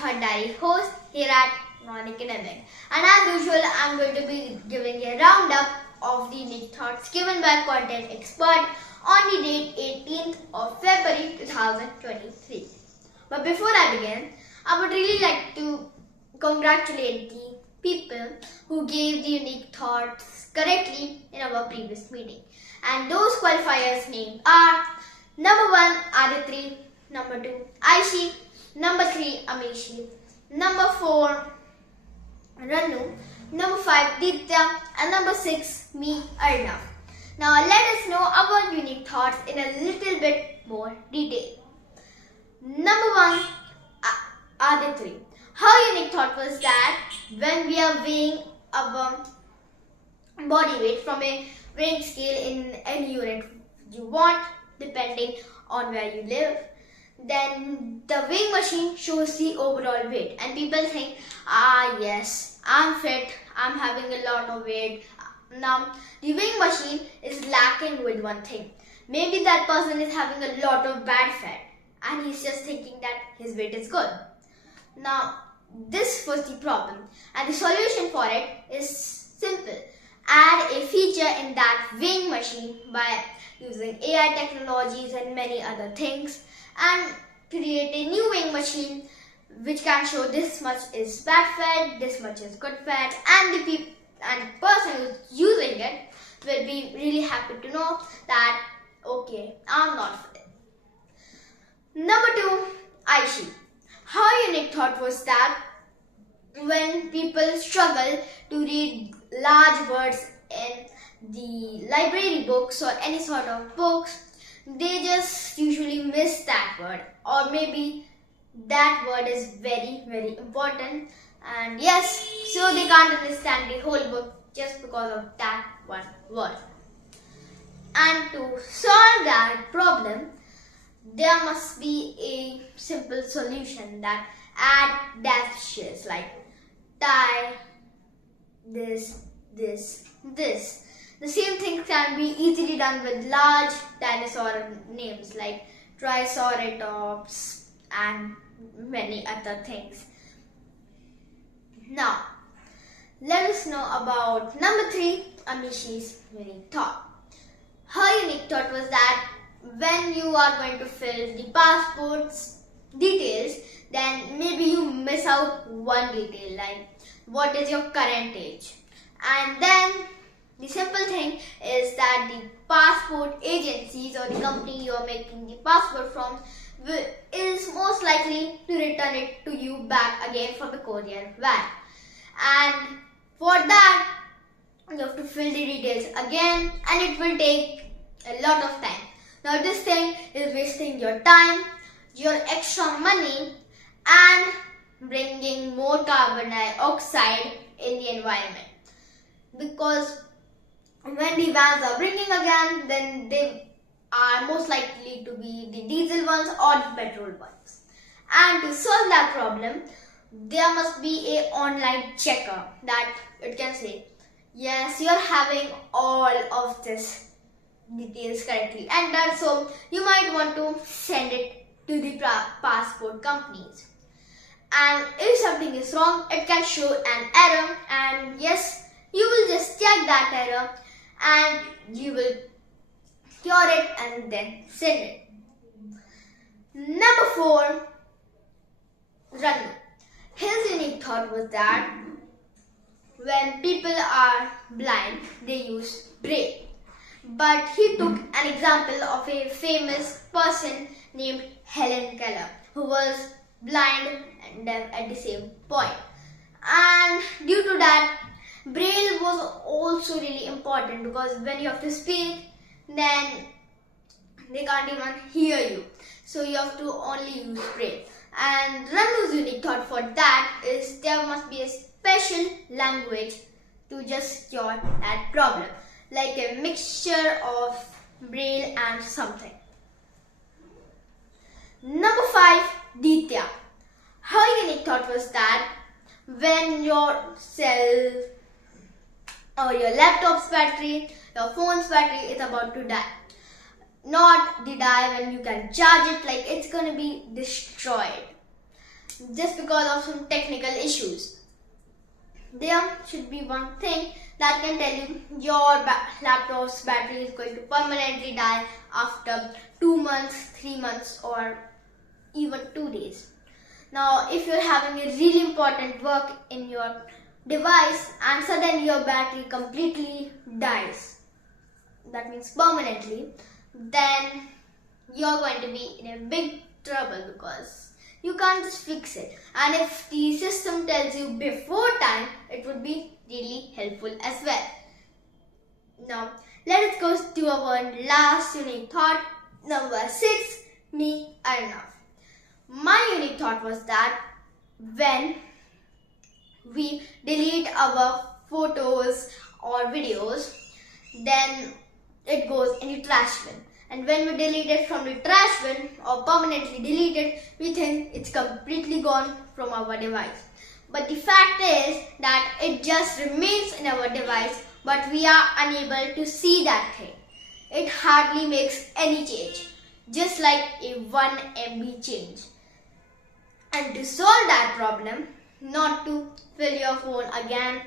Thought Diary host here at Non-Academic. And as usual, I'm going to be giving a roundup of the unique thoughts given by content expert on the date 18th of February 2023. But before I begin, I would really like to congratulate the people who gave the unique thoughts correctly in our previous meeting. And those qualifiers named are number 1 Aditri, number 2 Aishi, number 3 Amishi, number 4 Ranu, number 5 Ditya, and number 6 me Arnav. Now let us know our unique thoughts in a little bit more detail. Number 1 Aditri. Her unique thought was that when we are weighing our body weight from a weighing scale in any unit you want, depending on where you live, then the weighing machine shows the overall weight and people think, yes, I'm fit, I'm having a lot of weight. Now the weighing machine is lacking with one thing. Maybe that person is having a lot of bad fat and he's just thinking that his weight is good. Now this was the problem and the solution for it is simple. Add a feature in that weighing machine by using AI technologies and many other things and create a new weighing machine which can show this much is bad fat, this much is good fat, and the person who's using it will be really happy to know that okay, I'm not fit. Number 2, Aishi. Her unique thought was that when people struggle to read large words in the library books or any sort of books, they just usually miss that word, or maybe that word is very, very important, and yes, so they can't understand the whole book just because of that one word. And to solve that problem, there must be a simple solution that add dashes like tie, this. The same thing can be easily done with large dinosaur names like Triceratops and many other things. Now, let us know about number 3, Amishi's unique thought. Her unique thought was that when you are going to fill the passport's details, then maybe you miss out one detail like what is your current age. And then the simple thing is that the passport agencies or the company you are making the passport from is most likely to return it to you back again for the courier van. And for that, you have to fill the details again and it will take a lot of time. Now this thing is wasting your time, your extra money, and bringing more carbon dioxide in the environment. Because when the vans are bringing again, then they are most likely to be the diesel ones or the petrol ones. And to solve that problem, there must be a online checker that it can say, yes, you are having all of this details correctly, and that's so you might want to send it to the passport companies. And if something is wrong, it can show an error, and yes, you will just check that error and you will cure it and then send it. Number 4, Ranu. His unique thought was that when people are blind, they use braille. But he took an example of a famous person named Helen Keller, who was blind and deaf at the same point. And due to that, braille was also really important because when you have to speak, then they can't even hear you. So you have to only use braille. And Ranu's unique thought for that is there must be a special language to just cure that problem, like a mixture of braille and something. Number 5, Ditya. Her unique thought was that when your cell or your laptop's battery, your phone's battery is about to die, not the die when you can charge it, like it's going to be destroyed. just because of some technical issues. There should be one thing that can tell you your laptop's battery is going to permanently die after 2 months, 3 months, or even 2 days. Now, if you're having a really important work in your device and suddenly your battery completely dies, that means permanently, then you're going to be in a big trouble because you can't just fix it. And if the system tells you before time, it would be really helpful as well. Now, let us go to our last unique thought, number 6, me are enough. My unique thought was that when we delete our photos or videos, then it goes in the trash bin. And when we delete it from the trash bin or permanently delete it, we think it's completely gone from our device. But the fact is that it just remains in our device, but we are unable to see that thing. It hardly makes any change, just like a 1 MB change. And to solve that problem, not to fill your phone again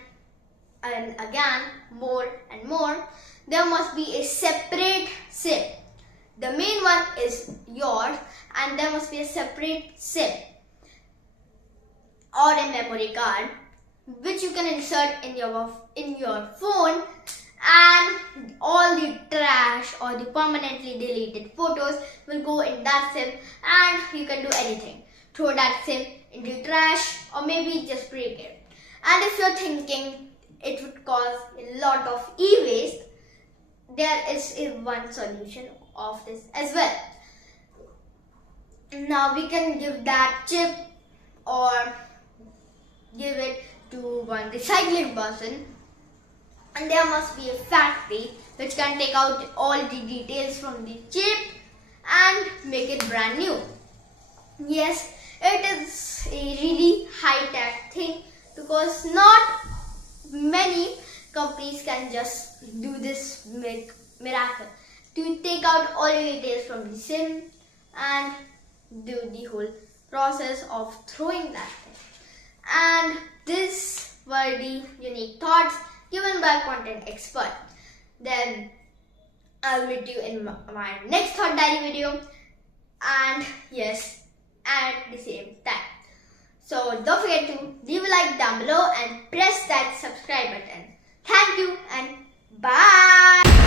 and again, more and more, there must be a separate SIM. The main one is yours, and there must be a separate SIM or a memory card which you can insert in your phone, and all the trash or the permanently deleted photos will go in that SIM, and you can do anything. Throw that SIM into the trash or maybe just break it. And if you're thinking it would cause a lot of e-waste, there is one solution of this as well. Now we can give that chip or give it to one recycling person, and there must be a factory which can take out all the details from the chip and make it brand new. Yes, it is a really high-tech thing because not many companies can just do this miracle to take out all the details from the SIM and do the whole process of throwing that thing. And these were the unique thoughts given by content expert. Then I'll meet you in my next thought diary video, and yes, at the same time. So don't forget to leave a like down below and press that subscribe button. Thank you and bye.